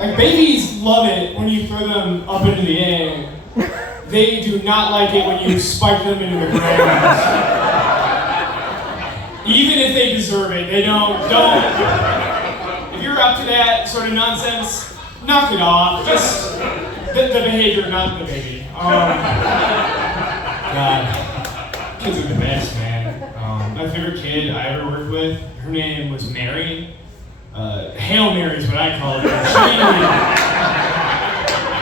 Like, babies love it when you throw them up into the air. They do not like it when you spike them into the ground. Even if they deserve it, they don't. If you're up to that sort of nonsense, knock it off. Just the behavior, not the baby. God, kids are the best, man. My favorite kid I ever worked with, her name was Mary. Hail Mary is what I call her.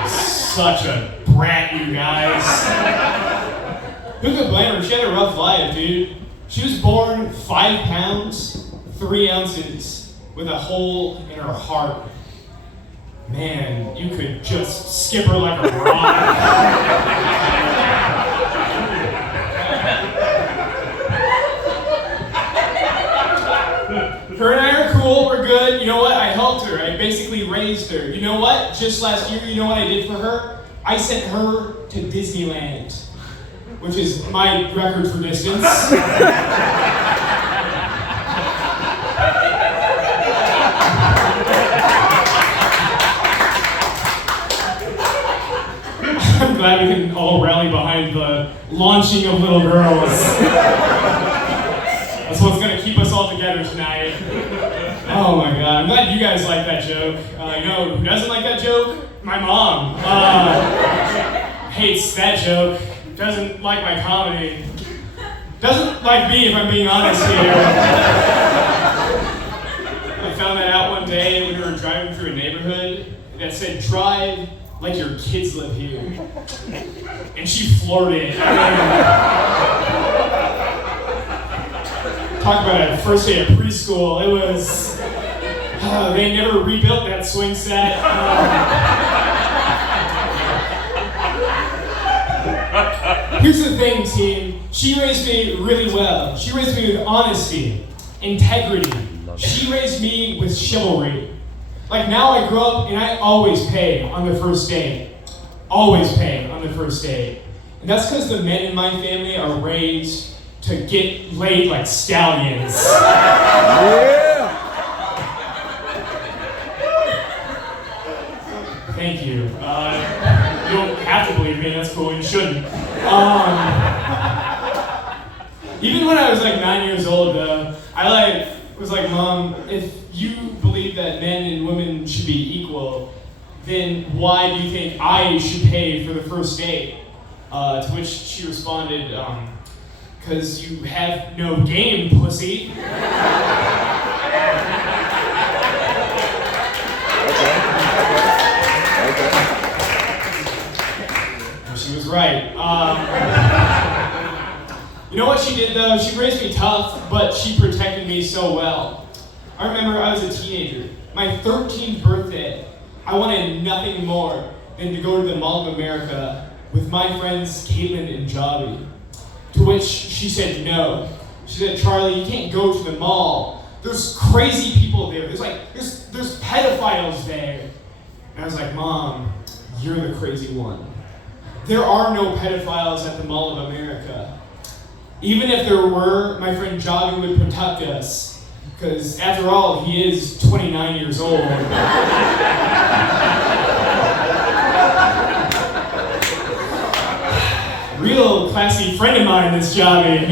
She such a brat, you guys. Who could blame her? She had a rough life, dude. She was born 5 pounds, 3 ounces, with a hole in her heart. Man, you could just skip her like a rock. Her and I are cool, we're good. You know what? I helped her. I basically raised her. You know what? Just last year, you know what I did for her? I sent her to Disneyland, which is my record for distance. I'm glad we can all rally behind the launching of little girls. That's what's going to keep us all together tonight. Oh my God, I'm glad you guys like that joke. You know who doesn't like that joke? My mom. Hates that joke. Doesn't like my comedy. Doesn't like me, if I'm being honest here. I found that out one day when we were driving through a neighborhood that said, "Drive like your kids live here." And she floored it. Talk about a first day of preschool. It was, they never rebuilt that swing set. Here's the thing, team. She raised me really well. She raised me with honesty, integrity. She raised me with chivalry. Like, now I grow up and I always pay on the first date. Always pay on the first date. And that's because the men in my family are raised to get laid like stallions. Yeah! Thank you. You don't have to believe me, that's cool, you shouldn't. Even when I was like 9 years old though, I was like, Mom, if you believe that men and women should be equal, then why do you think I should pay for the first date? To which she responded, because you have no game, pussy. Okay. She was right. You know what she did though? She raised me tough, but she protected me so well. I remember I was a teenager. My 13th birthday, I wanted nothing more than to go to the Mall of America with my friends Caitlin and Javi. To which she said no. She said, "Charlie, you can't go to the mall. There's crazy people there. There's pedophiles there." And I was like, "Mom, you're the crazy one. There are no pedophiles at the Mall of America. Even if there were, my friend Javi would protect us. Because after all, he is 29 years old." Real classy friend of mine, this Javi.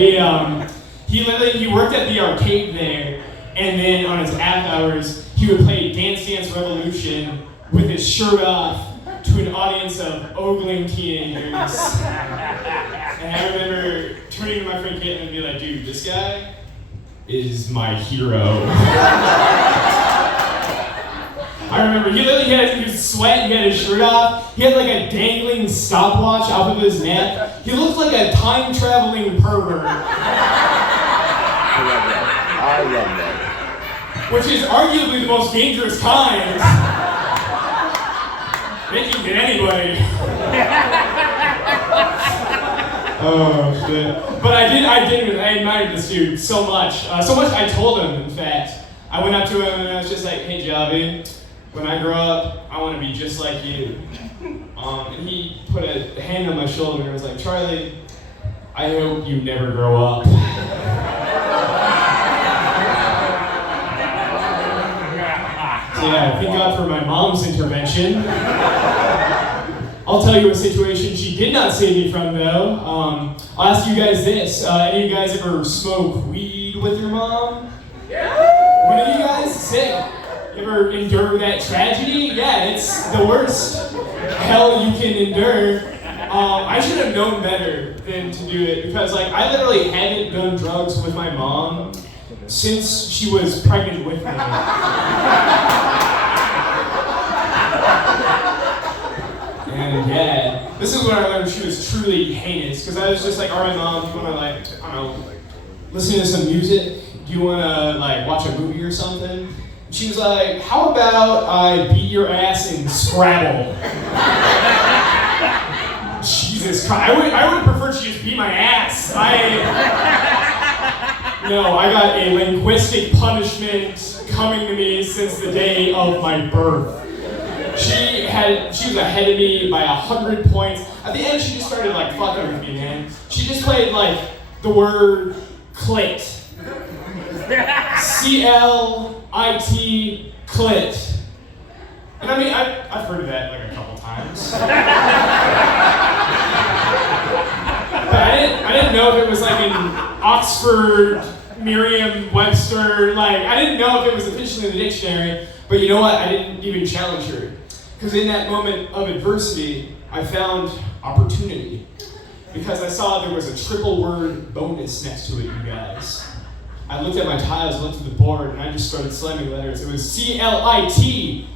He worked at the arcade there, and then on his after hours, he would play Dance Dance Revolution with his shirt off to an audience of ogling teenagers. And I remember turning to my friend Caitlin and be like, "Dude, this guy is my hero." I remember he was sweating, he had his shirt off, he had like a dangling stopwatch off of his neck. He looked like a time-traveling pervert. I love that. Which is arguably the most dangerous kind. They can get anybody. Oh shit. But I admired this dude so much. So much I told him, in fact. I went up to him and I was just like, "Hey Javi, when I grow up, I want to be just like you." And he put a hand on my shoulder and was like, "Charlie, I hope you never grow up." So yeah, thank God for my mom's intervention. I'll tell you a situation she did not save me from though. I'll ask you guys this. Any of you guys ever smoke weed with your mom? Yeah. One of you guys? Sick. You ever endure that tragedy? Yeah, it's the worst hell you can endure. I should have known better than to do it because like I literally haven't done drugs with my mom since she was pregnant with me. And yeah, this is when I learned she was truly heinous because I was just like, all right, Mom, do you want to like, I don't know, listen to some music? Do you want to like watch a movie or something? She was like, how about I beat your ass in Scrabble? Jesus Christ, I would prefer she just beat my ass. No, I got a linguistic punishment coming to me since the day of my birth. She was ahead of me by 100 points. At the end, she just started like fucking with me, man. She just played like the word clit. C-L-I-T, clit. And I mean, I've heard of that like a couple times. But I didn't know if it was like in Oxford, Merriam-Webster, like, I didn't know if it was officially in the dictionary. But you know what? I didn't even challenge her. Because in that moment of adversity, I found opportunity. Because I saw there was a triple word bonus next to it, you guys. I looked at my tiles, looked at the board, and I just started slamming letters. It was C-L-I-T-O-R-A-U-S,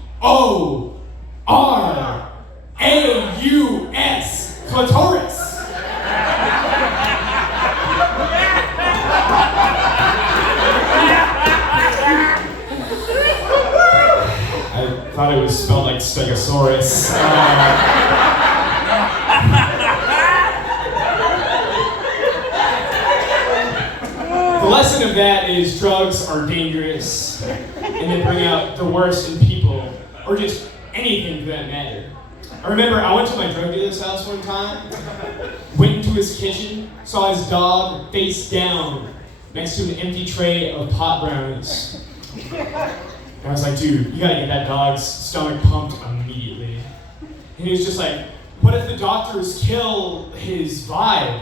clitoris. I thought it was spelled like Stegosaurus. The lesson of that is drugs are dangerous and they bring out the worst in people, or just anything for that matter. I remember I went to my drug dealer's house one time, went into his kitchen, saw his dog face down next to an empty tray of pot brownies. And I was like, dude, you gotta get that dog's stomach pumped immediately. And he was just like, what if the doctors kill his vibe?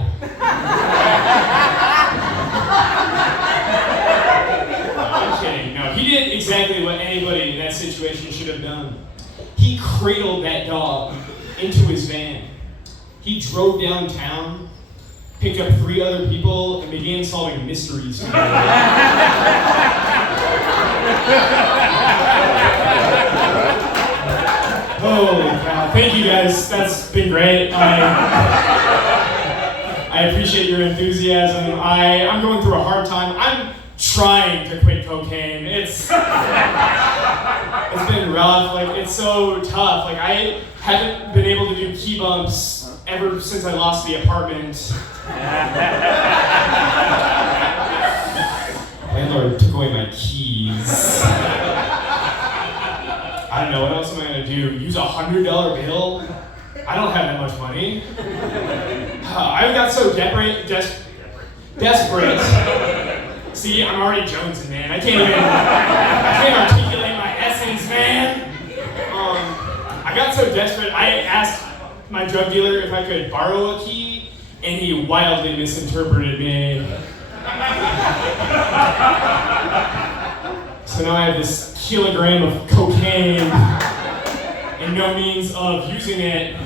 I'm kidding, no. He did exactly what anybody in that situation should have done. He cradled that dog into his van. He drove downtown, picked up 3 other people, and began solving mysteries together. Holy cow. Thank you guys. That's been great. I appreciate your enthusiasm. I'm going through a hard time. I'm trying to quit cocaine. It's been rough. Like, it's so tough. Like, I haven't been able to do key bumps ever since I lost the apartment. Landlord took away my keys. I don't know, what else am I gonna do? Use a $100 bill? I don't have that much money. I got so desperate. See, I'm already jonesing, man. I can't articulate my essence, man. I got so desperate, I asked my drug dealer if I could borrow a key, and he wildly misinterpreted me. So now I have this kilogram of cocaine and no means of using it.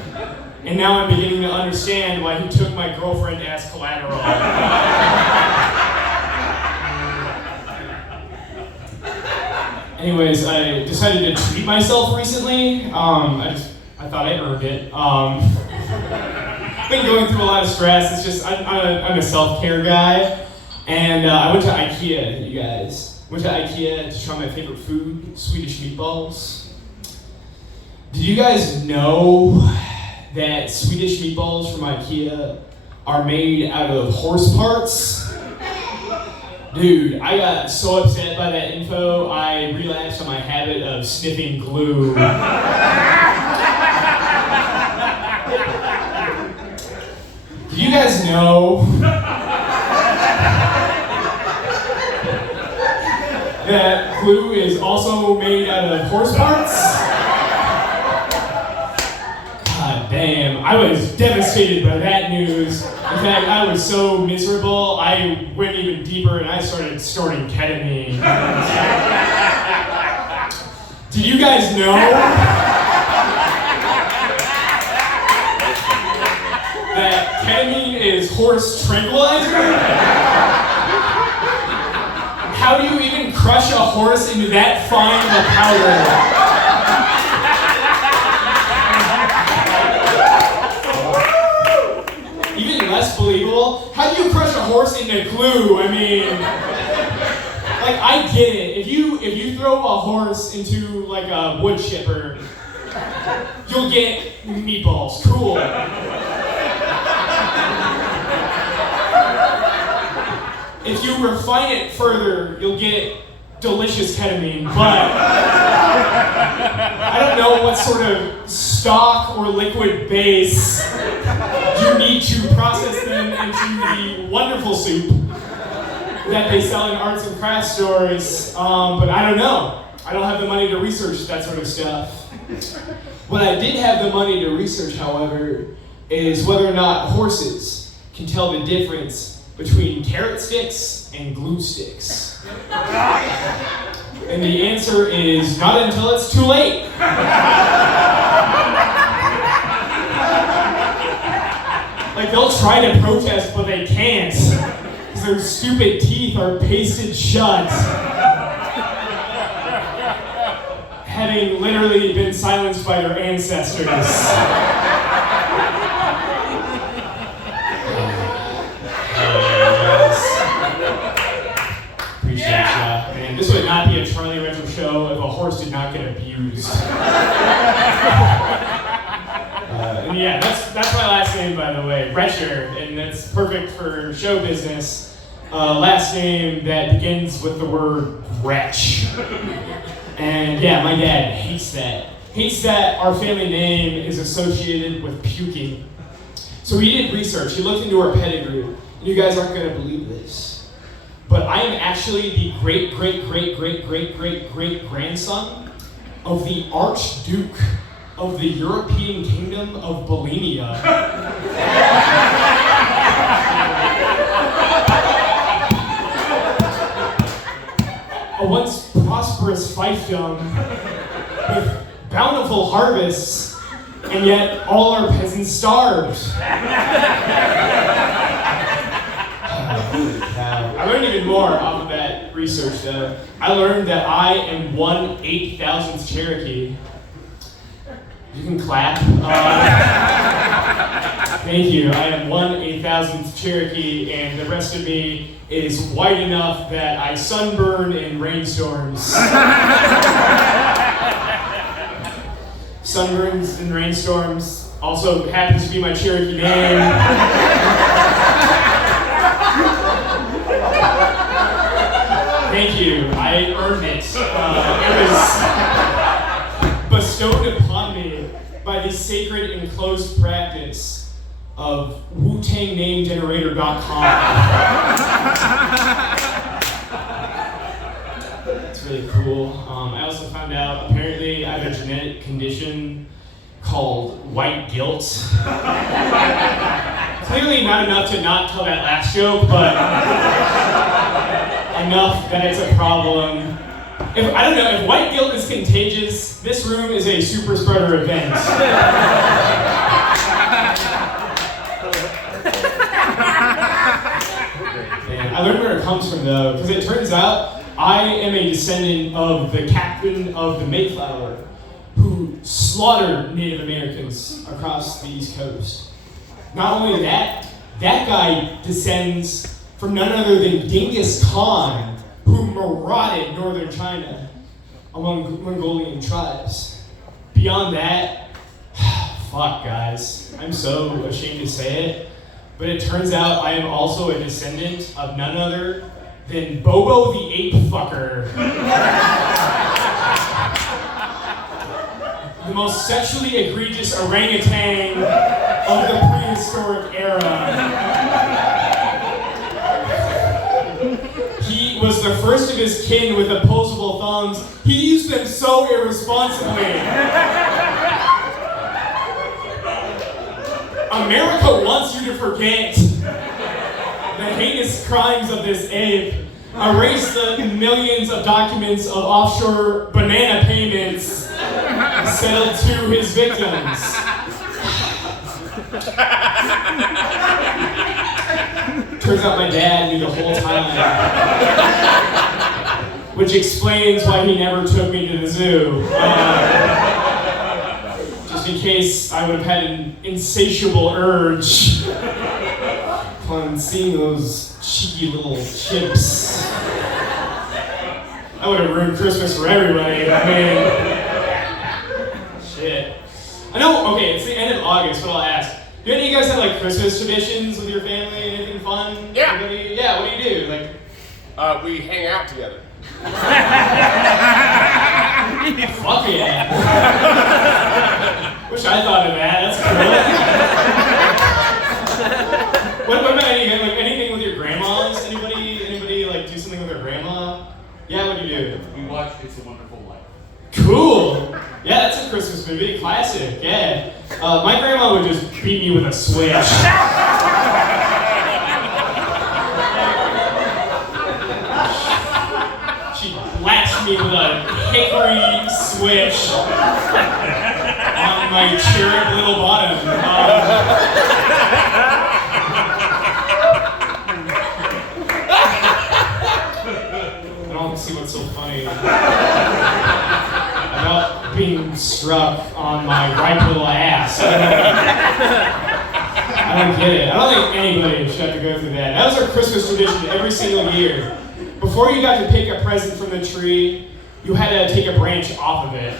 And now I'm beginning to understand why he took my girlfriend as collateral. Anyways, I decided to treat myself recently. I thought I earned it. I've been going through a lot of stress. It's just, I'm a self-care guy. And I went to IKEA, you guys. Went to IKEA to try my favorite food, Swedish meatballs. Did you guys know that Swedish meatballs from IKEA are made out of horse parts? Dude, I got so upset by that info, I relapsed on my habit of sniffing glue. Do you guys know that glue is also made out of horse parts. God damn, I was devastated by that news. In fact, I was so miserable, I went even deeper and I started snorting ketamine. Did you guys know that ketamine is horse tranquilizer? How do you even crush a horse into that fine of a powder? Even less believable, how do you crush a horse into glue? I mean, like, I get it. If you throw a horse into like a wood chipper, you'll get meatballs. Cool. If you refine it further, you'll get delicious ketamine, but I don't know what sort of stock or liquid base you need to process them into the wonderful soup that they sell in arts and crafts stores, but I don't know. I don't have the money to research that sort of stuff. What I did have the money to research, however, is whether or not horses can tell the difference between carrot sticks and glue sticks. And the answer is not until it's too late. Like, they'll try to protest, but they can't. Because their stupid teeth are pasted shut. Having literally been silenced by their ancestors. Man, this would not be a Charlie Retro show if a horse did not get abused. And yeah, that's my last name, by the way, Roettger, and that's perfect for show business. Last name that begins with the word wretch. And yeah, my dad hates that. Hates that our family name is associated with puking. So he did research. He looked into our pedigree, and you guys aren't going to believe this. But I am actually the great-great-great-great-great-great-grandson of the Archduke of the European Kingdom of Bohemia. A once prosperous fiefdom with bountiful harvests, and yet all our peasants starved. I learned even more off of that research, though. I learned that I am 1/8,000th Cherokee. You can clap. Thank you. I am 1/8,000th Cherokee, and the rest of me is white enough that I sunburn in rainstorms. Sunburns and rainstorms also happens to be my Cherokee name. Thank you. I earned it. It was bestowed upon me by the sacred enclosed practice of WuTangNameGenerator.com. It's really cool. I also found out apparently I have a genetic condition called white guilt. Clearly not enough to not tell that last joke, but enough that it's a problem. I don't know, if white guilt is contagious, this room is a super spreader event. Man, I learned where it comes from though, because it turns out I am a descendant of the captain of the Mayflower, who slaughtered Native Americans across the East Coast. Not only that, that guy descends from none other than Genghis Khan, who marauded northern China among Mongolian tribes. Beyond that, fuck guys, I'm so ashamed to say it, but it turns out I am also a descendant of none other than Bobo the Ape Fucker. The most sexually egregious orangutan of the prehistoric era. He was was the first of his kin with opposable thumbs. He used them so irresponsibly. America wants you to forget the heinous crimes of this ape. Erase the millions of documents of offshore banana payments settled to his victims. Turns out my dad knew the whole time. Which explains why he never took me to the zoo. Just in case I would have had an insatiable urge upon seeing those cheeky little chimps. I would have ruined Christmas for everybody. I mean, shit. I know, okay, it's the end of August, but I'll ask. Do any of you guys have like Christmas traditions with your family? Anything fun? Yeah. Everybody? Yeah, what do you do? Like, we hang out together. fuck yeah. Wish I thought of that. That's cool. What about anything with your grandmas? Anybody like do something with their grandma? Yeah, what do you do? We watch It's a Wonderful Life. Cool. Yeah, that's a Christmas movie, classic. Yeah. My grandma would just beat me with a switch. She'd blast me with a hickory switch on my cherub little bottom. I don't see what's so funny about being struck on my right little ass. I don't get it. I don't think anybody should have to go through that. That was our Christmas tradition every single year. Before you got to pick a present from the tree, you had to take a branch off of it.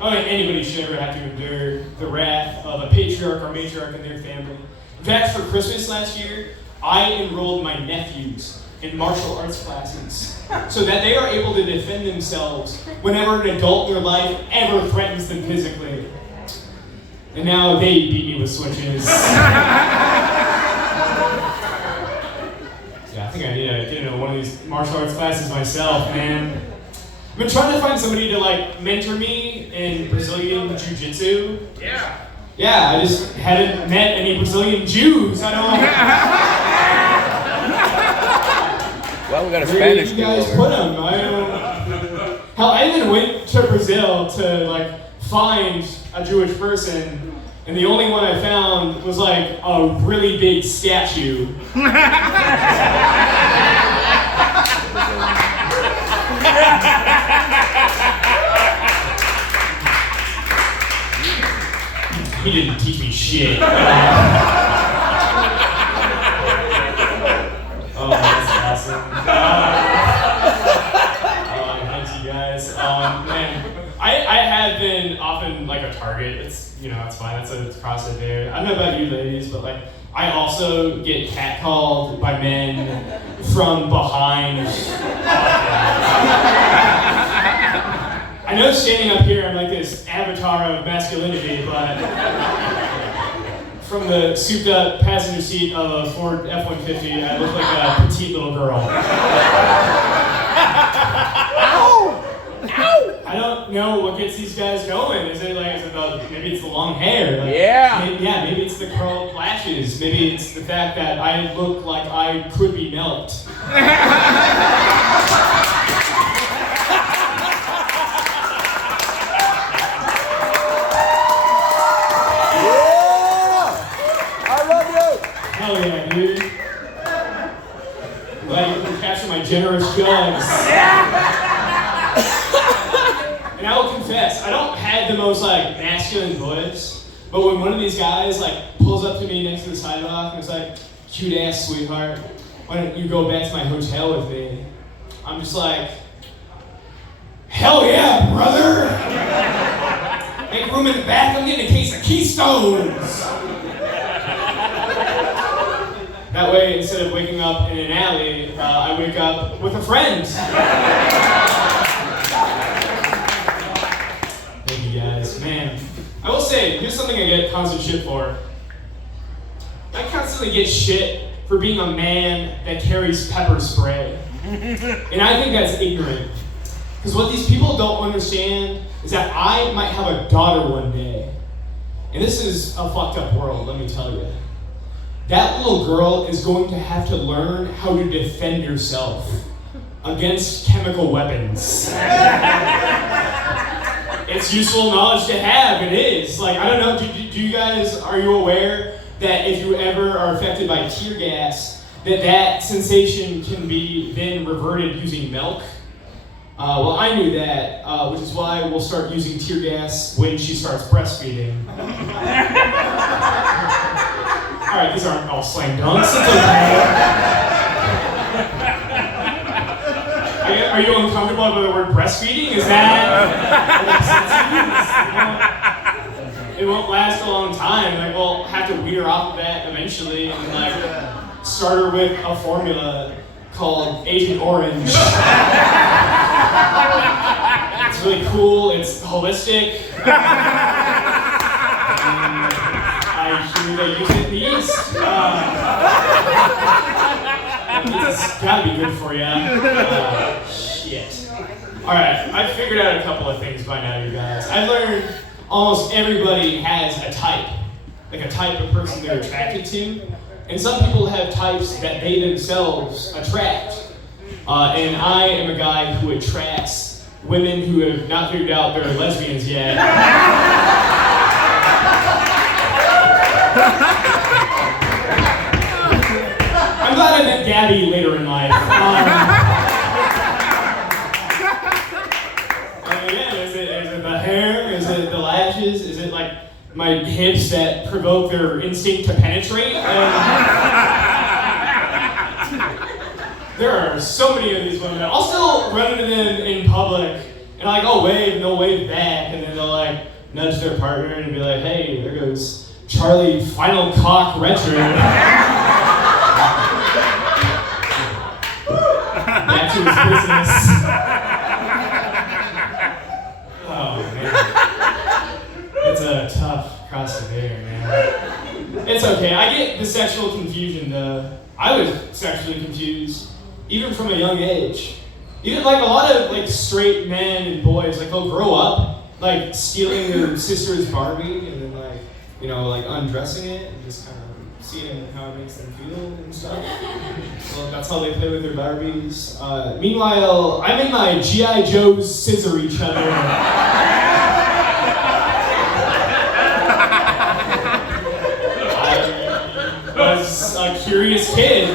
I don't think anybody should ever have to endure the wrath of a patriarch or matriarch in their family. In fact, for Christmas last year, I enrolled my nephews in martial arts classes so that they are able to defend themselves whenever an adult in their life ever threatens them physically. And now they beat me with switches. Yeah, I think I need to get into one of these martial arts classes myself, man. I've been trying to find somebody to like mentor me in Brazilian Jiu-Jitsu. Yeah. Yeah, I just hadn't met any Brazilian Jews. I don't. Well, we got a Where Spanish did you guys dude put over. them? I don't. Hell, I even went to Brazil to like find a Jewish person, and the only one I found was like a really big statue. He didn't teach me shit. Oh, that's awesome. Thanks, you guys. Man, I have been often like a target. It's it's fine. It's CrossFit there. I don't know about you ladies, but like I also get catcalled by men from behind. I know standing up here I'm like this avatar of masculinity, but from the souped up passenger seat of a Ford F-150, I look like a petite little girl. Ow! Ow! I don't know what gets these guys going. Is it maybe it's the long hair? Like, Yeah. Maybe it's the curled lashes. Maybe it's the fact that I look like I could be milked. Hell yeah, dude. Glad you can capture my generous jugs. And I will confess, I don't have the most like masculine voice, but when one of these guys like pulls up to me next to the sidewalk and is like, "Cute ass sweetheart, why don't you go back to my hotel with me?" I'm just like, "Hell yeah, brother! Make room in the back, I'm getting a case of Keystones." That way, instead of waking up in an alley, I wake up with a friend. Thank you guys. Man, I will say, here's something I get constant shit for. I constantly get shit for being a man that carries pepper spray. And I think that's ignorant. Because what these people don't understand is that I might have a daughter one day. And this is a fucked up world, let me tell you. That little girl is going to have to learn how to defend herself against chemical weapons. It's useful knowledge to have, it is. Like, I don't know, do you guys, are you aware that if you ever are affected by tear gas, that sensation can be then reverted using milk? Well, I knew that, which is why we'll start using tear gas when she starts breastfeeding. Alright, these aren't all slam dunks, it's okay. Are you uncomfortable with the word breastfeeding? Is that it won't last a long time. Like, we'll have to weed her off of that eventually and like start her with a formula called Agent Orange. It's really cool, it's holistic. I hear they use it in the East. It's gotta be good for you. Shit. Alright, I've figured out a couple of things by now, you guys. I've learned almost everybody has a type. Like a type of person they're attracted to. And some people have types that they themselves attract. And I am a guy who attracts women who have not figured out they're lesbians yet. I'm glad I met Gabby later in life. Yeah, is it the hair? Is it the lashes? Is it like my hips that provoke their instinct to penetrate? There are so many of these women. I'll still run into them in public, and I'll wave, and they'll wave back, and then they'll like nudge their partner and be like, "Hey, there goes Charlie Final Cock Roettger." Back to his business. Oh man, it's a tough cross to bear, man. It's okay. I get the sexual confusion though. I was sexually confused, even from a young age. Even like a lot of like straight men and boys, like they'll grow up like stealing their sister's Barbie and then like, you know, like undressing it and just kind of seeing how it makes them feel and stuff. Well, that's how they play with their Barbies. Meanwhile, I'm in my G.I. Joes scissor each other. I was a curious kid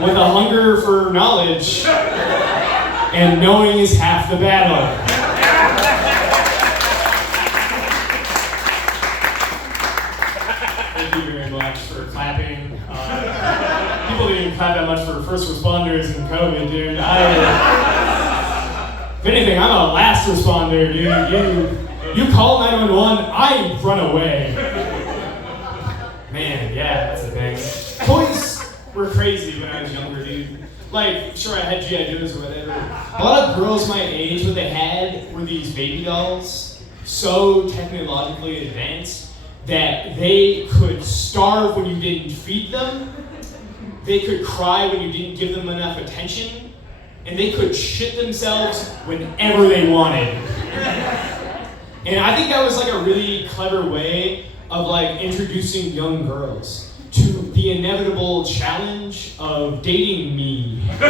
with a hunger for knowledge, and knowing is half the battle. Thank you very much for clapping. People didn't even clap that much for first responders in COVID, dude. If anything, I'm a last responder, dude. You call 911, I run away. Man, yeah, that's the thing. Toys were crazy when I was younger, dude. Like, sure, I had G.I. Joes or whatever. A lot of girls my age, what they had were these baby dolls, so technologically advanced that they could starve when you didn't feed them, they could cry when you didn't give them enough attention, and they could shit themselves whenever they wanted. And I think that was like a really clever way of like introducing young girls to the inevitable challenge of dating me. Yeah,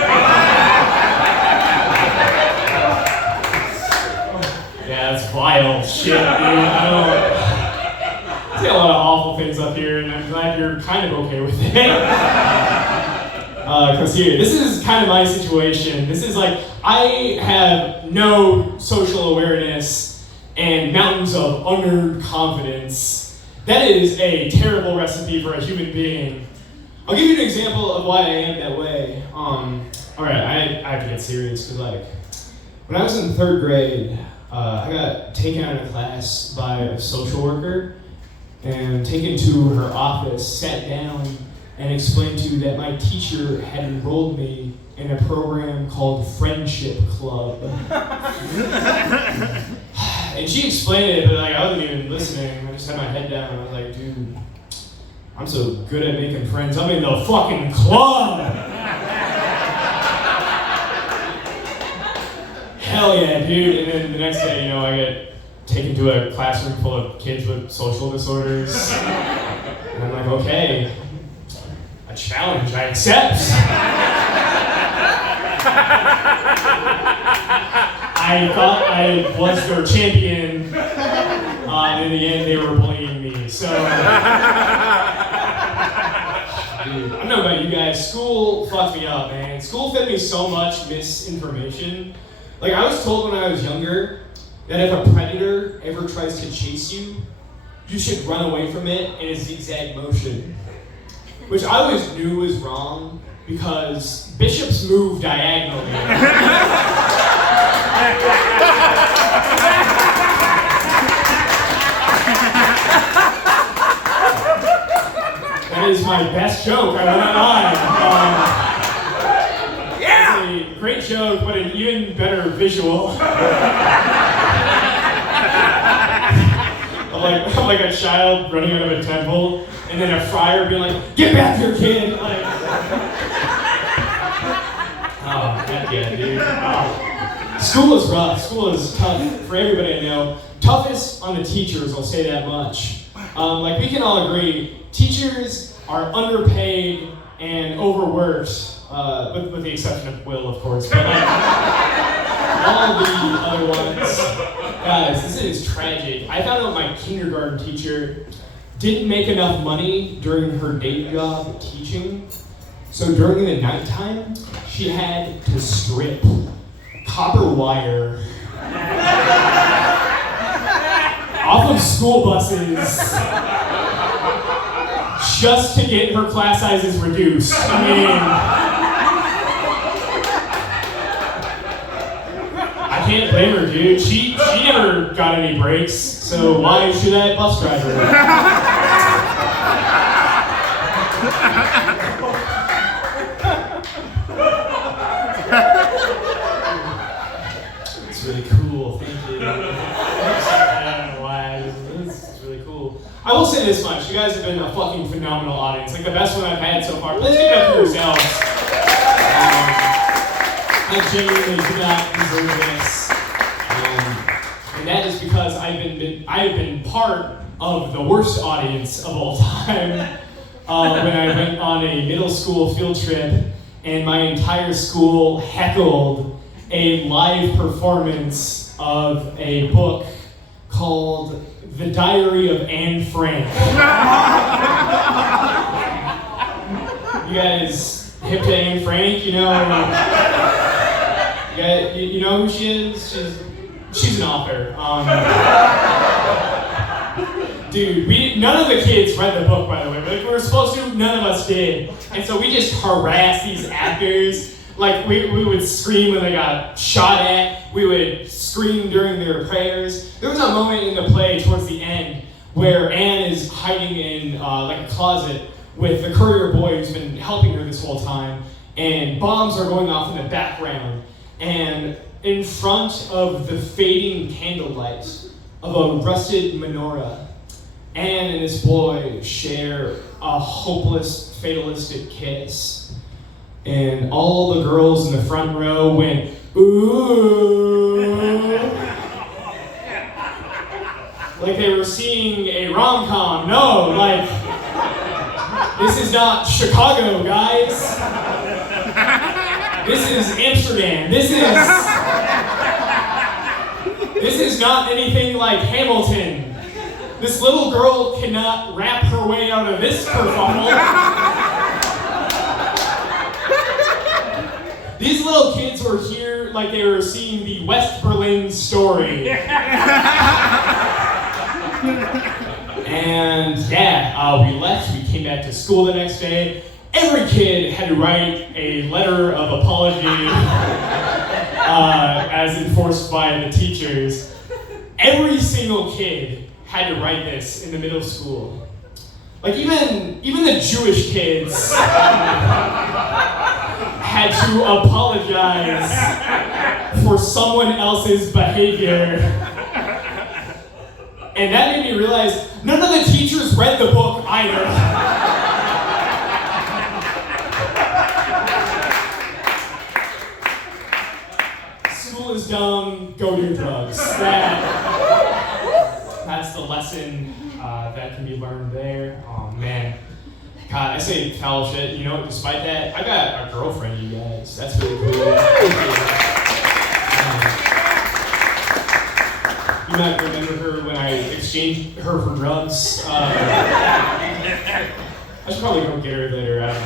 that's vile shit, dude. I say a lot of awful things up here, and I'm glad you're kind of okay with it. Because here, this is kind of my situation. This is like, I have no social awareness and mountains of unearned confidence. That is a terrible recipe for a human being. I'll give you an example of why I am that way. Alright, I have to get serious, because like, when I was in 3rd grade, I got taken out of class by a social worker and taken to her office, sat down, and explained to that my teacher had enrolled me in a program called Friendship Club. And she explained it, but like I wasn't even listening. I just had my head down and I was like, dude, I'm so good at making friends, I'm in the fucking club. Hell yeah, dude. And then the next day, I get taken to a classroom full of kids with social disorders. And I'm like, okay, a challenge, I accept. I thought I was their champion, and in the end they were bullying me, so... Dude, I don't know about you guys, school fucked me up, man. School fed me so much misinformation. Like, I was told when I was younger that if a predator ever tries to chase you, you should run away from it in a zigzag motion. Which I always knew was wrong, because bishops move diagonally. That is my best joke, I will not lie. It's a great joke, but an even better visual. of like a child running out of a temple, and then a friar being like, "Get back here, kid!" Like, oh, heck yeah, dude. Oh. School is rough. School is tough for everybody I know. Toughest on the teachers, I'll say that much. Like, we can all agree, teachers are underpaid and overworked, with the exception of Will, of course. But like, all the other ones, guys, this is tragic. I found out my kindergarten teacher didn't make enough money during her day job teaching, so during the nighttime, she had to strip copper wire off of school buses just to get her class sizes reduced. I mean, I can't blame her, dude. She never got any breaks, so why should that bus driver? It's really cool, thank you. I don't know why, it's really cool. I will say this much, you guys have been a fucking phenomenal audience, like the best one I've had so far. Please give it up for yourselves. I genuinely do not deserve this. And that is because I have been part of the worst audience of all time when I went on a middle school field trip and my entire school heckled a live performance of a book called The Diary of Anne Frank. You guys hip to Anne Frank? You know who she is? She's an author. Dude, none of the kids read the book, by the way. Like, we were supposed to, none of us did. And so we just harassed these actors. Like, we would scream when they got shot at. We would scream during their prayers. There was a moment in the play towards the end where Anne is hiding in like a closet with the courier boy who's been helping her this whole time. And bombs are going off in the background. And in front of the fading candlelight of a rusted menorah, Anne and this boy share a hopeless, fatalistic kiss. And all the girls in the front row went, ooh. Like they were seeing a rom-com. No, like, this is not Chicago, guys. This is Amsterdam. This is not anything like Hamilton. This little girl cannot rap her way out of this kerfuffle. These little kids were here like they were seeing the West Berlin Story. And yeah, we left, we came back to school the next day. Every kid had to write a letter of apology as enforced by the teachers. Every single kid had to write this in the middle school. Like even the Jewish kids had to apologize for someone else's behavior. And that made me realize none of the teachers read the book either. was dumb, go do drugs. That's the lesson that can be learned there. Oh man. God, I say foul shit, you know, despite that, I got a girlfriend, you guys. That's really cool. You might remember her when I exchanged her for drugs. I should probably go get her later. I don't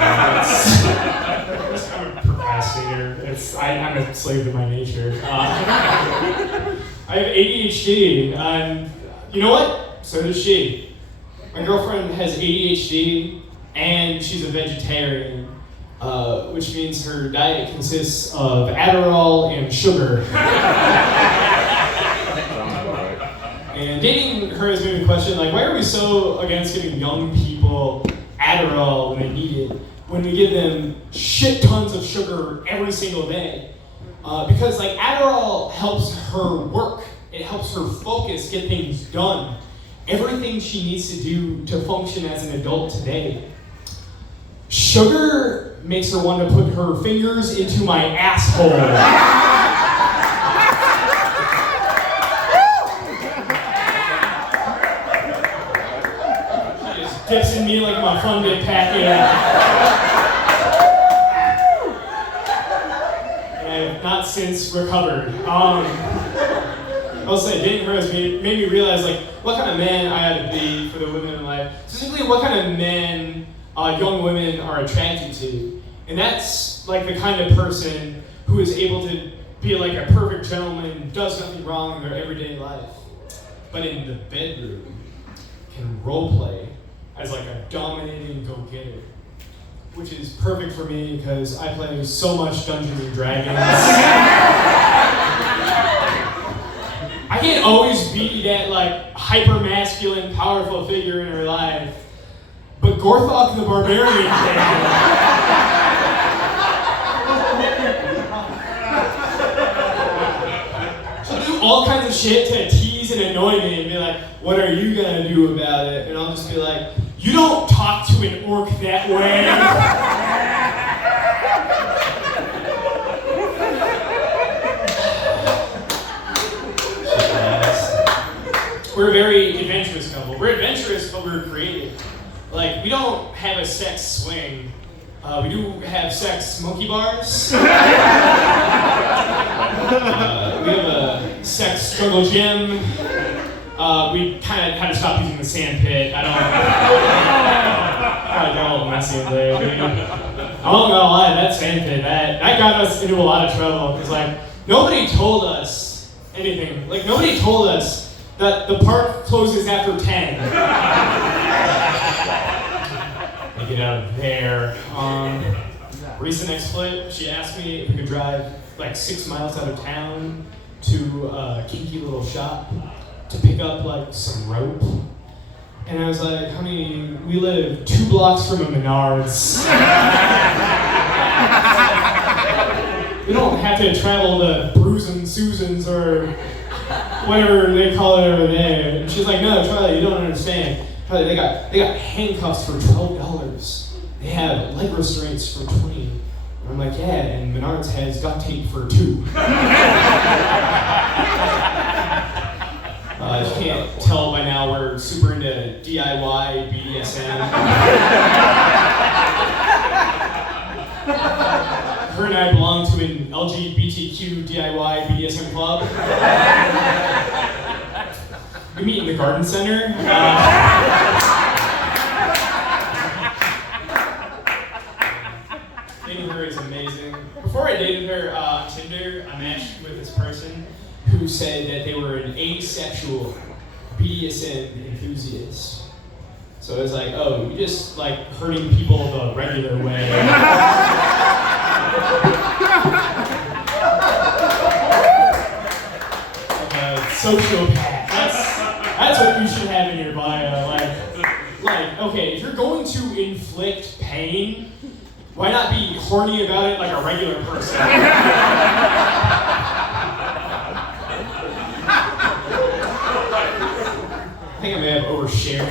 know. I'm a procrastinator. I'm a slave to my nature. I have ADHD, and you know what? So does she. My girlfriend has ADHD, and she's a vegetarian, which means her diet consists of Adderall and sugar. And dating her has made me question, like, why are we so against giving young people Adderall when they need it, when we give them shit tons of sugar every single day? Because, like, Adderall helps her work. It helps her focus, get things done. Everything she needs to do to function as an adult today. Sugar makes her want to put her fingers into my asshole. Dips in me like I'm a fun big packet. And I have not since recovered. I'll say, dating her has made me realize, like, what kind of man I had to be for the women in life. Specifically, what kind of men young women are attracted to. And that's, like, the kind of person who is able to be like a perfect gentleman, does nothing wrong in their everyday life, but in the bedroom can role play as like a dominating go-getter, which is perfect for me because I play so much Dungeons and Dragons. I can't always be that like hyper-masculine, powerful figure in her life, but Gorthok the Barbarian can. She'll do all kinds of shit to tease and annoy me and be like, what are you gonna do about it? And I'll just be like, you don't talk to an orc that way. We're a very adventurous couple. We're adventurous, but we're creative. Like, we don't have a sex swing. We do have sex monkey bars. We have a sex struggle gym. We kind of had to stop using the sand pit. I got a little messy in there. I'm not gonna lie, that sand pit, that got us into a lot of trouble. Because, like, nobody told us anything. Like, nobody told us that the park closes after 10. I get out of there. Recent exploit, she asked me if we could drive like 6 miles out of town to a kinky little shop to pick up like some rope. And I was like, honey, we live 2 blocks from a Menards. We don't have to travel to Brews and Susan's or whatever they call it over there. And she's like, no, Charlie, you don't understand. Charlie, they got handcuffs for $12. They have leg restraints for $20. And I'm like, yeah, and Menards has duct tape for $2. You can't tell by now we're super into DIY BDSM. Her and I belong to an LGBTQ DIY BDSM club. We meet in the garden center. Dating her is amazing. Before I dated her on Tinder, I matched with this person who said that they were an asexual BDSM enthusiast. So I was like, oh, you just like hurting people the regular way. Like a sociopath. That's what you should have in your bio. Like, okay, if you're going to inflict pain, why not be horny about it like a regular person? I think I may have overshared.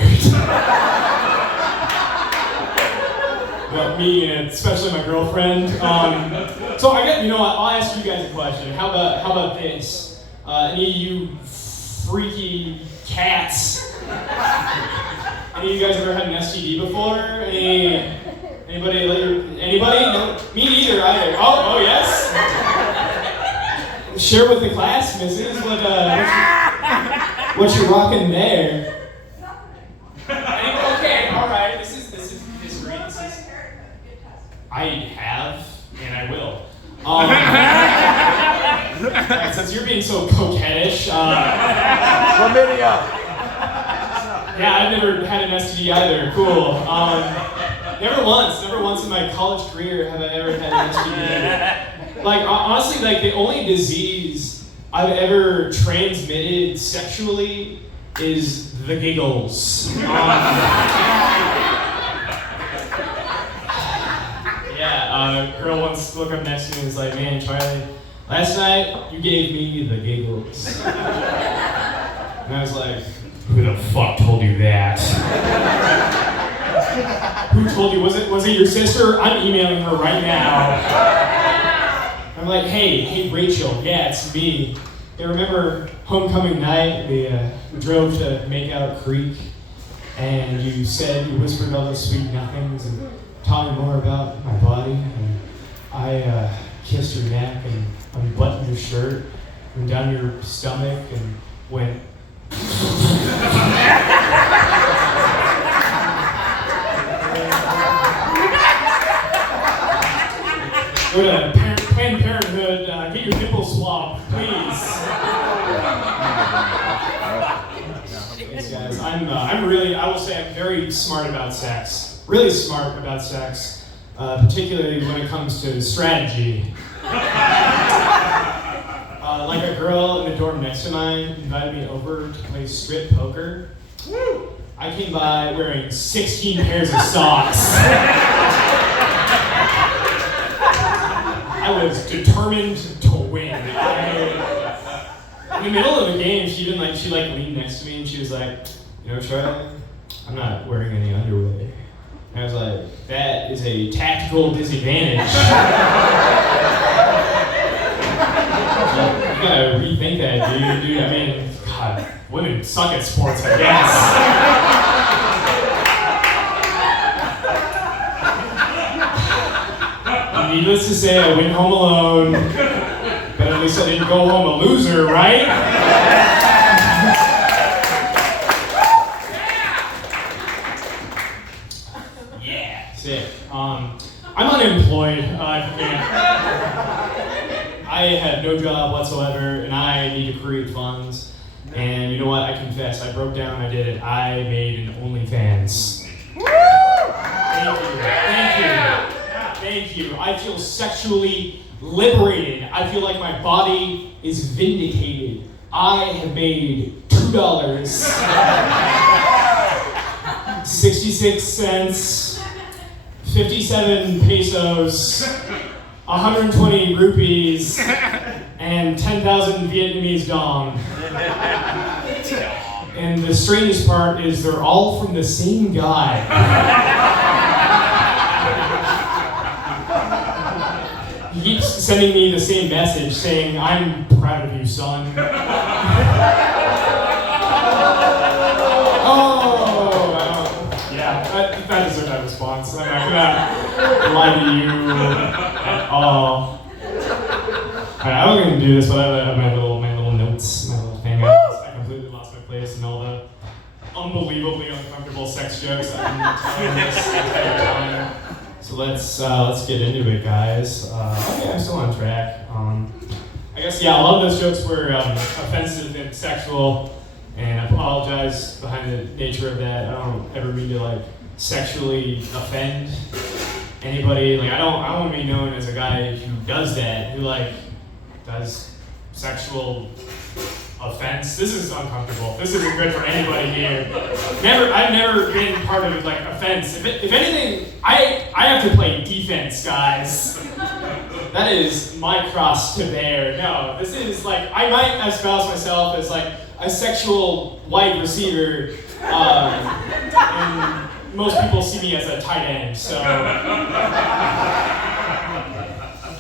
About me and especially my girlfriend. So I got, you know what? I'll ask you guys a question. How about this? Any of you freaky cats? Any of you guys ever had an STD before? Anybody? No? Me neither either. Oh yes. Share with the class, Mrs. What you rocking there? Okay, all right. This is great. I have, and I will. Since you're being so coquettish, Chlamydia. yeah, I've never had an STD either. Cool. Never once in my college career have I ever had an STD. Like, honestly, like, the only disease I've ever transmitted sexually is the giggles. A girl once looked up next to me and was like, man, Charlie, last night you gave me the giggles. And I was like, who the fuck told you that? Who told you? Was it your sister? I'm emailing her right now. I'm like, hey, Rachel, yeah, it's me. You remember homecoming night? We drove to Makeout Creek, and you whispered all those sweet nothings and taught me more about my body. And I kissed your neck and unbuttoned your shirt and down your stomach and went. Go to Planned Parenthood, get your nipples swabbed, please. Thanks, guys. I will say I'm very smart about sex. Really smart about sex, particularly when it comes to strategy. Like a girl in the dorm next to mine invited me over to play strip poker. I came by wearing 16 pairs of socks. I was determined to win. In the middle of the game, she leaned next to me and she was like, you know, Charlie, I'm not wearing any underwear. And I was like, that is a tactical disadvantage. You gotta rethink that, dude. I mean, God, women suck at sports, I guess. Needless to say, I went home alone, but at least I didn't go home a loser, right? Yeah, sick. I'm unemployed. I have no job whatsoever, and I need to create funds. And you know what? I confess, I broke down, I did it. I made an OnlyFans. Thank you. I feel sexually liberated. I feel like my body is vindicated. I have made $2, 66 cents, 57 pesos, 120 rupees, and 10,000 Vietnamese dong. And the strangest part is they're all from the same guy. He keeps sending me the same message saying, I'm proud of you, son. That deserved that response. I'm not gonna lie to you at all. Alright, I was gonna do this, but I have my little notes, my little thing. I completely lost my place in all the unbelievably uncomfortable sex jokes I've been telling this entire time. So let's get into it, guys. Okay, I'm still on track. I guess, yeah, a lot of those jokes were offensive and sexual, and I apologize behind the nature of that. I don't ever mean to, like, sexually offend anybody. Like, I don't want to be known as a guy who does that, who, like, does sexual offense. This is uncomfortable. This isn't good for anybody here. I've never been part of, like, offense. If anything, I have to play defense, guys. That is my cross to bear. No, this is, like, I might espouse myself as, like, a sexual wide receiver, and most people see me as a tight end, so.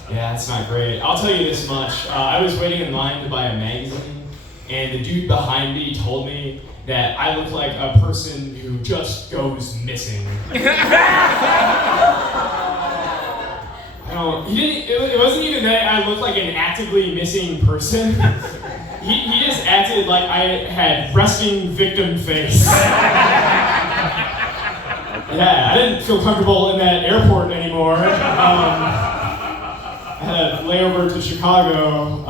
Yeah, that's not great. I'll tell you this much. I was waiting in line to buy a magazine, and the dude behind me told me that I look like a person who just goes missing. It wasn't even that I looked like an actively missing person. He just acted like I had resting victim face. Yeah, I didn't feel comfortable in that airport anymore. I had a layover to Chicago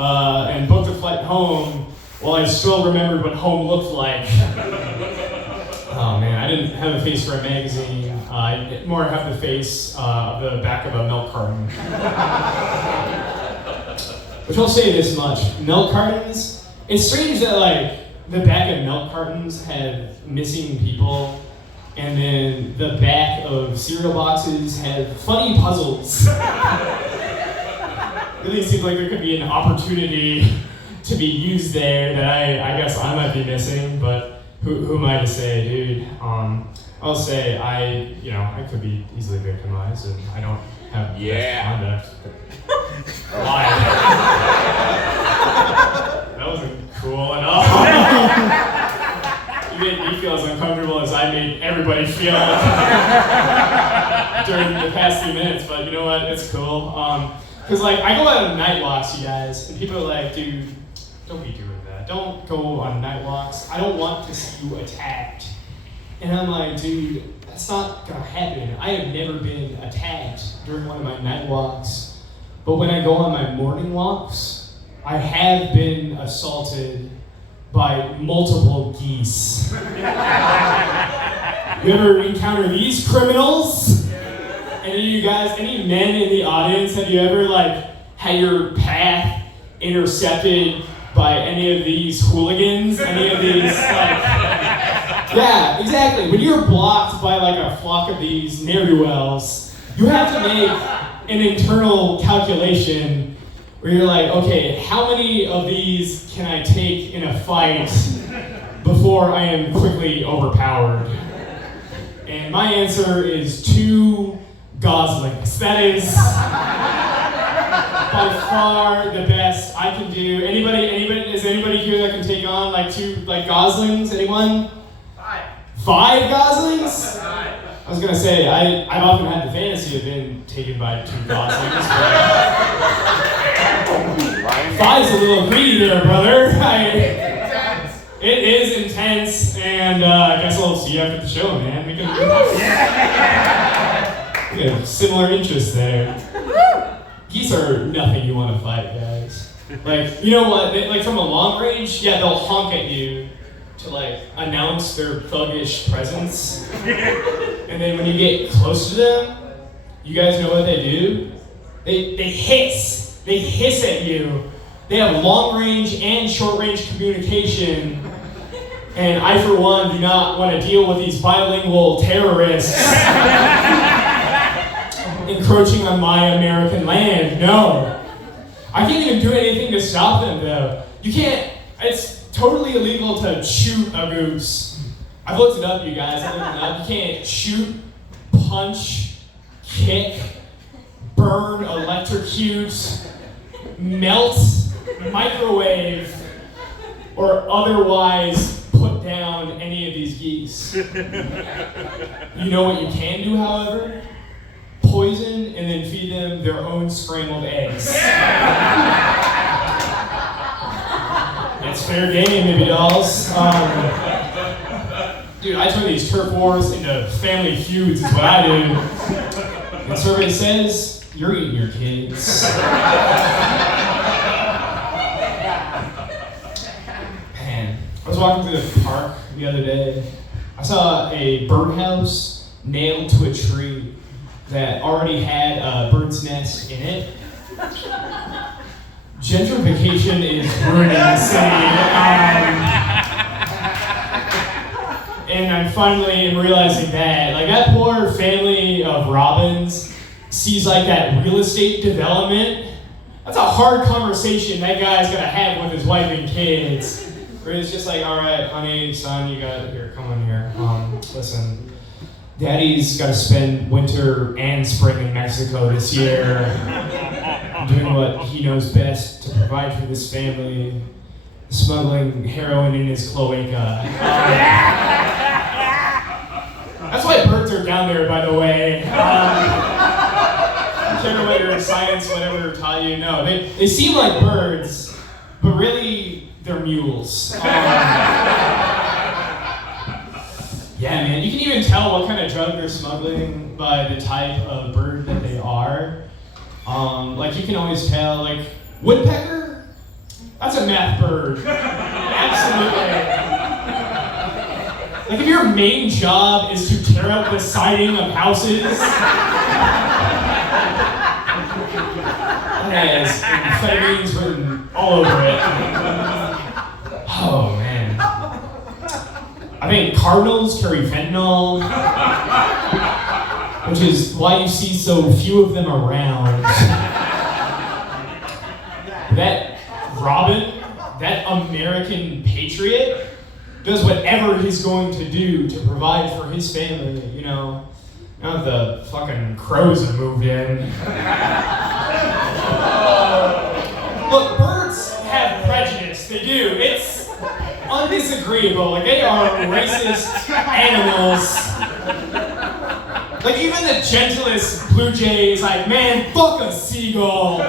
and booked a flight home while I still remembered what home looked like. Oh man, I didn't have a face for a magazine. I more have the face of the back of a milk carton. Which I'll say this much, milk cartons, it's strange that like the back of milk cartons have missing people, and then the back of cereal boxes have funny puzzles. Really seems like there could be an opportunity to be used there that I guess I might be missing, but who am I to say, dude? I'll say I could be easily victimized, and I don't have the best conduct. Why? That wasn't cool at all. You made me feel as uncomfortable as I made everybody feel during the past few minutes, but you know what? It's cool. Because like I go out on night walks, you guys, and people are like, dude, don't be doing that. Don't go on night walks. I don't want to see you attacked. And I'm like, dude, that's not gonna happen. I have never been attacked during one of my night walks. But when I go on my morning walks, I have been assaulted by multiple geese. You ever encounter these criminals? Any of you guys, any men in the audience, have you ever had your path intercepted by any of these hooligans? Any of these yeah, exactly. When you're blocked by a flock of these ne'er-do-wells, you have to make an internal calculation where you're like, okay, how many of these can I take in a fight before I am quickly overpowered? And my answer is 2 goslings. That is by far the best I can do. Anybody, is anybody here that can take on 2 goslings? Anyone? 5 goslings? I was gonna say, I've often had the fantasy of being taken by 2 goslings, but 5's a little greedy there, brother. It is intense, and I guess I'll see you after the show, man. We have similar interests there. Geese are nothing you want to fight, guys. You know what? From a long range, yeah, they'll honk at you to announce their thuggish presence. And then when you get close to them, you guys know what they do? They hiss. They hiss at you. They have long range and short range communication. And I, for one, do not want to deal with these bilingual terrorists encroaching on my American land. No. I can't even do anything to stop them, though. You can't, it's totally illegal to shoot a goose. I've looked it up, you guys. I've looked it up. You can't shoot, punch, kick, burn, electrocute, melt, microwave, or otherwise put down any of these geese. You know what you can do, however? Poison and then feed them their own scrambled eggs. It's fair game, baby dolls. Dude, I turn these turf wars into family feuds is what I do. The survey says, you're eating your kids. Man, I was walking through the park the other day. I saw a birdhouse nailed to a tree that already had a bird's nest in it. Gentrification is ruining the city. And I'm finally realizing that. That poor family of robins sees that real estate development. That's a hard conversation that guy's gonna have with his wife and kids. Where it's just all right, honey, son, you got here, come on here. Listen. Daddy's got to spend winter and spring in Mexico this year. doing what he knows best to provide for this family, smuggling heroin in his cloaca. That's why birds are down there, by the way. Generator in science, whatever taught you, no. They seem like birds, but really, they're mules. Yeah, man, you can even tell what kind of drug they're smuggling by the type of bird that they are. Like, you can always tell, like, woodpecker? That's a meth bird. Absolutely. Like, if your main job is to tear up the siding of houses, that has amphetamines written all over it. Oh, man. I think cardinals carry fentanyl, which is why you see so few of them around. That Robin, that American patriot, does whatever he's going to do to provide for his family, you know. Now the fucking crows have moved in. Look, birds have prejudice, they do. It's undisagreeable. Like, they are racist animals. Like, even the gentlest blue jay is like, man, fuck a seagull.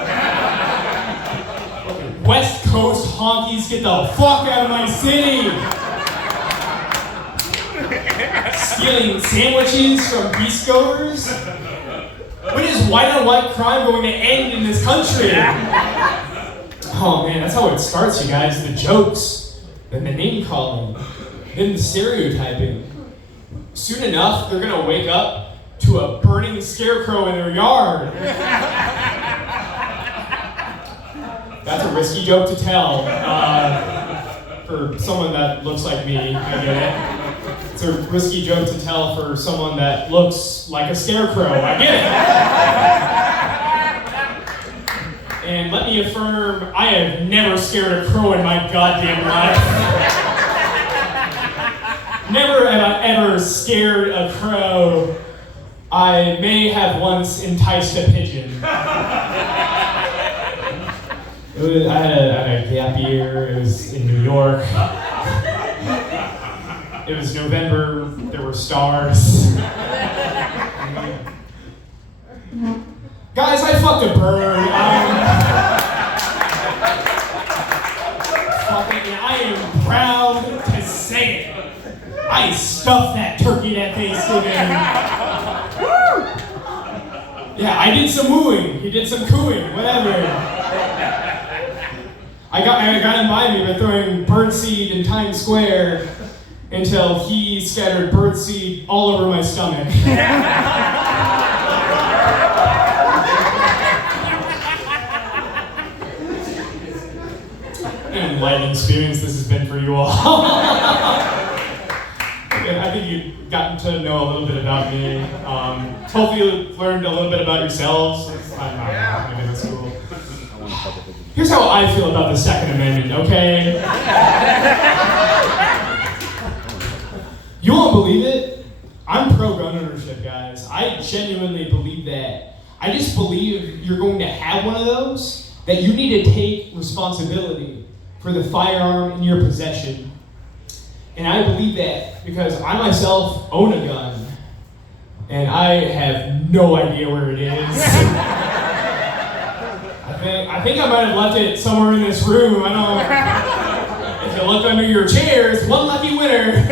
West Coast honkies, get the fuck out of my city. Stealing sandwiches from beachgoers? When is white on white crime going to end in this country? Oh man, that's how it starts, you guys. The jokes, then the name calling, then the stereotyping. Soon enough, they're gonna wake up to a burning scarecrow in their yard. That's a risky joke to tell. For someone that looks like me, I get it. It's a risky joke to tell for someone that looks like a scarecrow, I get it. And let me affirm, I have never scared a crow in my goddamn life. Never have I ever scared a crow. I may have once enticed a pigeon. I had a gap year. It was in New York. It was November. There were stars. Guys, I fucked a bird. And I am proud to say it. I stuffed that turkey at Thanksgiving. Yeah, I did some wooing. He did some cooing. Whatever. I got him by me by throwing birdseed in Times Square until he scattered birdseed all over my stomach. An enlightening experience this has been for you all. I think you've gotten to know a little bit about me. Hopefully you learned a little bit about yourselves. Maybe that's cool. Here's how I feel about the Second Amendment, okay? You won't believe it? I'm pro-gun ownership, guys. I genuinely believe that. I just believe you're going to have one of those, that you need to take responsibility for the firearm in your possession. And I believe that because I myself own a gun, and I have no idea where it is. I think I might have left it somewhere in this room. I don't know. If you look under your chairs, one lucky winner.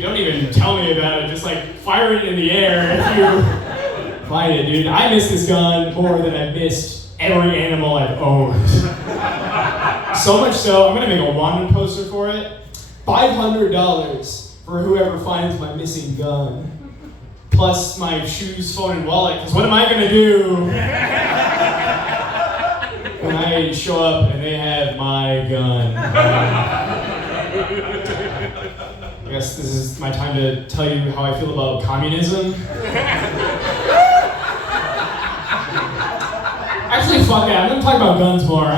Don't even tell me about it. Just like fire it in the air if you find it, dude. I miss this gun more than I missed every animal I've owned. So much so, I'm gonna make a wanted poster for it. $500 for whoever finds my missing gun. Plus my shoes, phone, and wallet, because what am I gonna do when I show up and they have my gun? I guess this is my time to tell you how I feel about communism. Actually, fuck it, I'm gonna talk about guns more.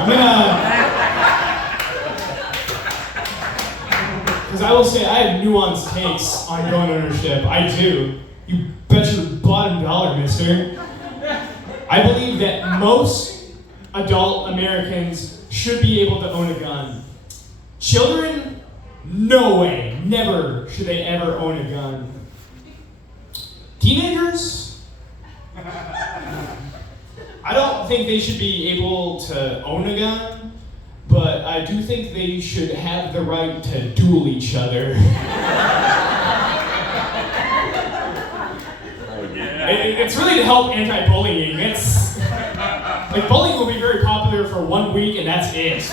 Because I will say, I have nuanced takes on gun ownership. I do. You bet your bottom dollar, mister. I I believe that most adult Americans should be able to own a gun. Children, no way, never should they ever own a gun. Teenagers, I don't think they should be able to own a gun, but I do think they should have the right to duel each other. It's really to help anti-bullying. It's like bullying will be very popular for 1 week and that's it.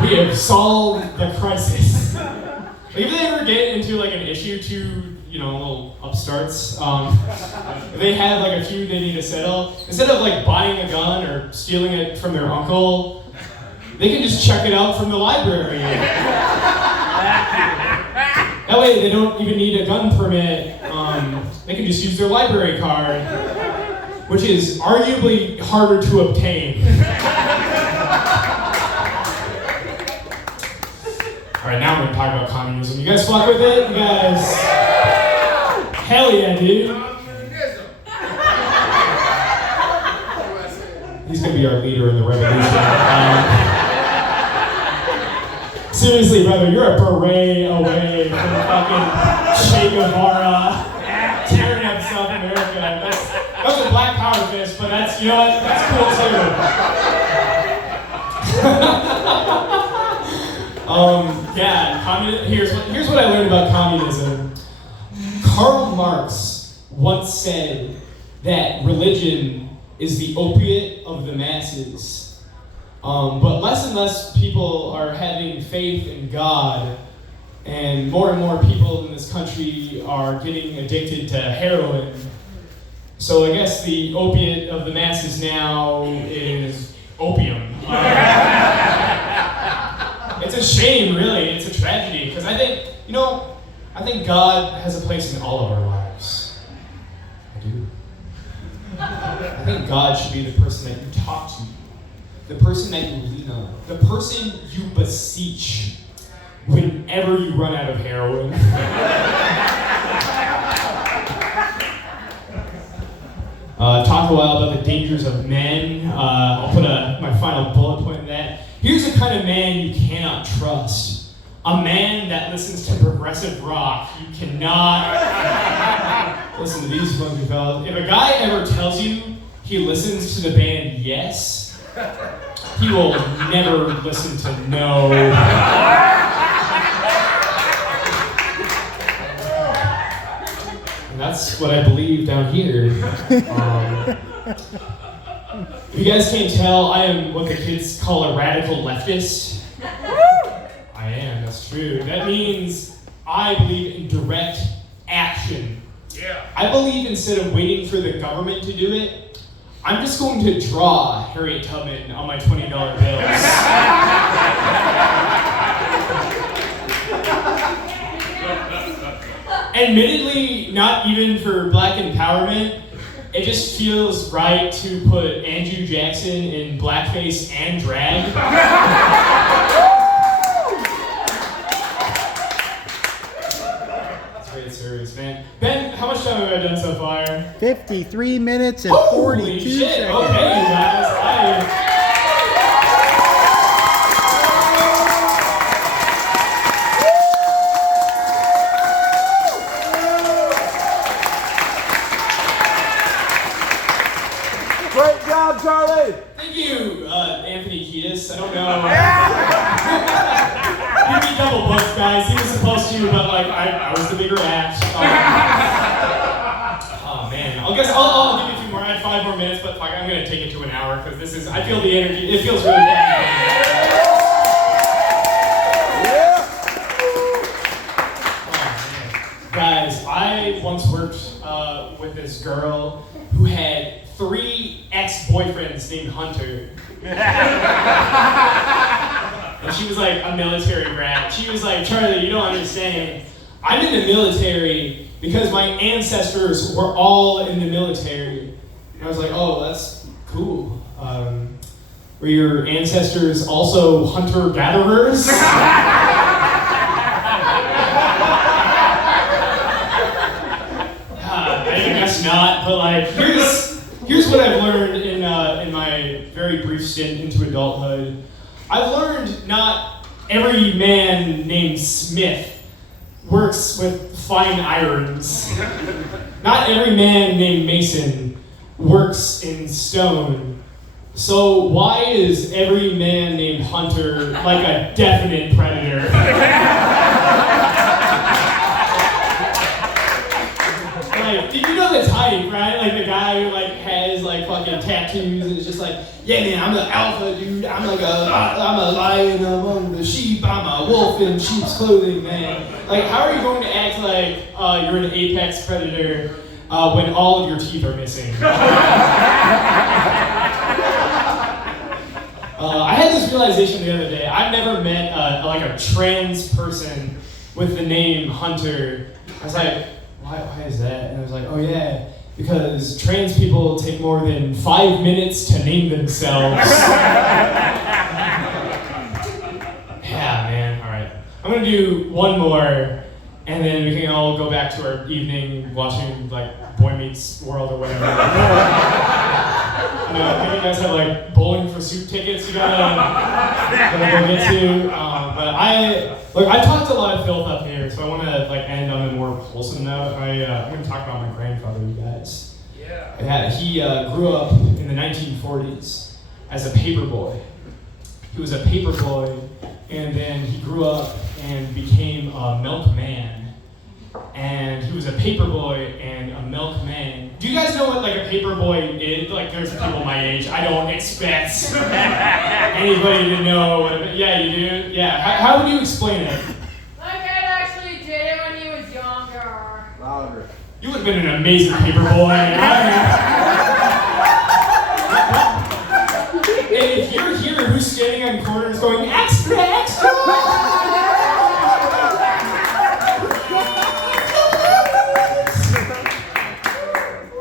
We have solved the crisis. Like if they ever get into like an issue to, little upstarts, if they have like a feud they need to settle, instead of like buying a gun or stealing it from their uncle, they can just check it out from the library. That way they don't even need a gun permit. They can just use their library card, which is arguably harder to obtain. All right, now I'm going to talk about communism. You guys fuck with it? You guys? Hell yeah, dude. He's going to be our leader in the revolution. Seriously, brother, you're a beret away from fucking Che Guevara tearing up South America. That was a black power fist, but that's, you know what? That's cool too. Here's what I learned about communism. Karl Marx once said that religion is the opiate of the masses. But less and less people are having faith in God, and more people in this country are getting addicted to heroin. So I guess the opiate of the masses now is opium. It's a shame, really. It's a tragedy, because I think God has a place in all of our lives. I do. I think God should be the person that you talk to. The person that you lean on, the person you beseech whenever you run out of heroin. Talk a while about the dangers of men. I'll put my final bullet point in that. Here's the kind of man you cannot trust. A man that listens to progressive rock. You cannot listen to these funky fellas. If a guy ever tells you he listens to the band Yes, he will never listen to No. And that's what I believe down here. If you guys can't tell, I am what the kids call a radical leftist. I am, that's true. That means I believe in direct action. Yeah. I believe instead of waiting for the government to do it, I'm just going to draw Harriet Tubman on my $20 bills. Admittedly, not even for black empowerment, it just feels right to put Andrew Jackson in blackface and drag. That's great service, man. Ben, how much time have I done so far? 53 minutes and 42 shit. seconds. Okay, you guys. Great job, Charlie. Thank you, Anthony Kiedis. I don't know. He'd be double booked, guys. He was supposed to, but I was the bigger act. Oh man. I guess I'll give you a few more. I had 5 more minutes, but fuck, I'm gonna take it to an hour because I feel the energy. It feels really good. Guys, I once worked with this girl who had 3 ex-boyfriends named Hunter. And she was like a military brat. She was like, Charlie, you don't understand. I'm in the military because my ancestors were all in the military. And I was like, oh, that's cool. Were your ancestors also hunter-gatherers? I guess not, but here's what I brief stint into adulthood, I've learned not every man named Smith works with fine irons. Not every man named Mason works in stone. So why is every man named Hunter like a definite predator? Like, did you know the type, right? Like the guy who like has like fucking tattoos and is just like, yeah man, I'm the alpha dude. I'm a lion among the sheep. I'm a wolf in sheep's clothing, man. Like, how are you going to act like you're an apex predator when all of your teeth are missing? I had this realization the other day. I've never met like a trans person with the name Hunter. I was like, why is that? And I was like, oh yeah, because trans people take more than 5 minutes to name themselves. Yeah, man, all right. I'm gonna do one more, and then we can all go back to our evening watching like Boy Meets World or whatever. I think you guys have like bowling for soup tickets you gotta go get to. But I talked a lot of filth up here, so I want to like end on a more wholesome note. I'm going to talk about my grandfather, you guys. Yeah. He grew up in the 1940s as a paper boy. He was a paper boy, and then he grew up and became a milkman. And he was a paper boy and a milkman. Do you guys know what like a paper boy is? Like, there's people my age. I don't expect anybody to know what yeah, you do? Yeah. How would you explain it? My dad actually did it when he was younger. Louder. You would have been an amazing paper boy. And if you're here, who's standing on corners going, extra, extra!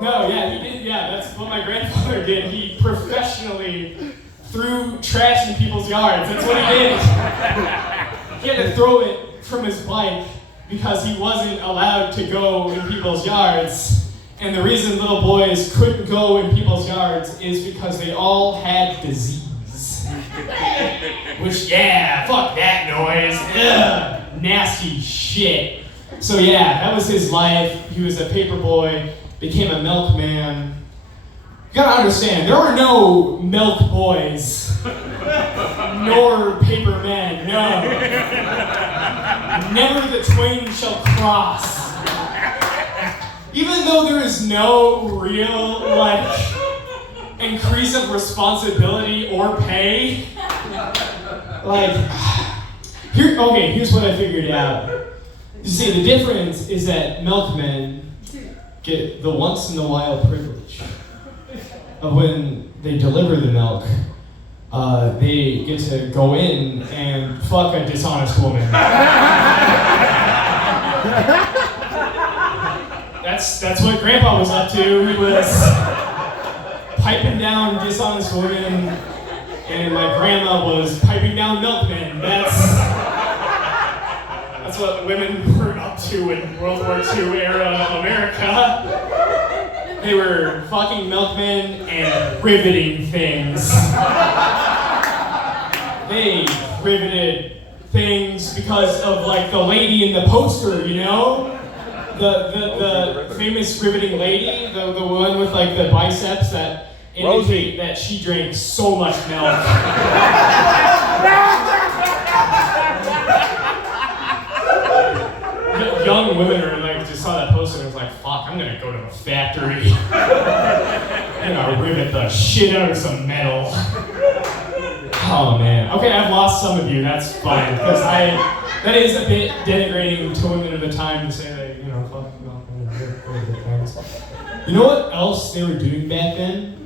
No, yeah, he did. Yeah, that's what my grandfather did. He professionally threw trash in people's yards. That's what he did. He had to throw it from his bike because he wasn't allowed to go in people's yards. And the reason little boys couldn't go in people's yards is because they all had disease. Which, yeah, fuck that noise. Ugh, nasty shit. So yeah, that was his life. He was a paper boy. Became a milkman. You gotta understand, there were no milk boys, nor paper men, no. Never the twain shall cross. Even though there is no real, like, increase of responsibility or pay, like, here's what I figured out. You see, the difference is that milkmen get the once in a while privilege of when they deliver the milk, they get to go in and fuck a dishonest woman. That's what Grandpa was up to. He was piping down dishonest women, and my grandma was piping down milkmen. That's what women were up to in World War II era America. They were fucking milkmen and riveting things. They riveted things because of like the lady in the poster, you know? The famous riveting lady, the one with like the biceps that indicate that she drank so much milk. Young women are like, just saw that poster and was like, fuck, I'm gonna go to a factory. I'm gonna rivet the shit out of some metal. Oh man. Okay, I've lost some of you, that's fine. Because that is a bit denigrating to women of the time to say that, you know, fuck, things. You know what else they were doing back then?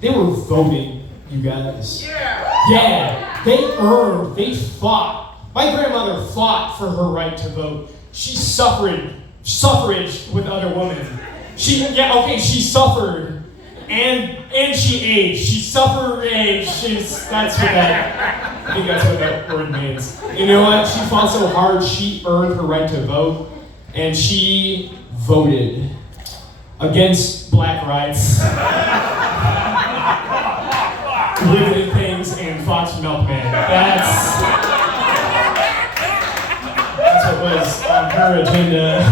They were voting, you guys. Yeah, they fought. My grandmother fought for her right to vote. She suffraged with other women. She suffered and she aged. She suffered age. I think that's what that word means. You know what? She fought so hard, she earned her right to vote, and she voted against black rights. limited things, and Fox Milkman. That's what was on her agenda.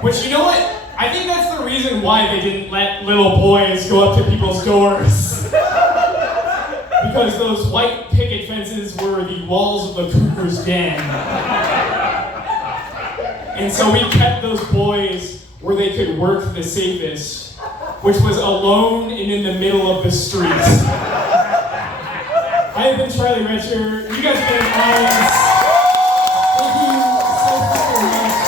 Which, you know what? I think that's the reason why they didn't let little boys go up to people's doors. Because those white picket fences were the walls of the cougar's den. And so we kept those boys where they could work the safest, which was alone and in the middle of the street. I have been Charlie Roettger. You guys have been awesome. Thank you so fucking much.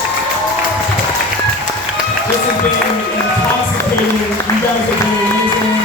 This has been intoxicating. You guys have been amazing.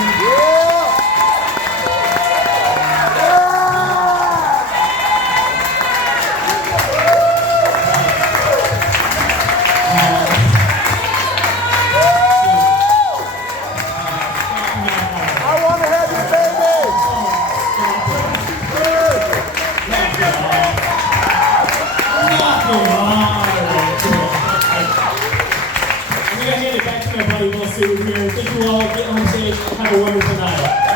I'm gonna hand it back to my buddy Will Sue here. Thank you all. Get on stage. Have a wonderful night.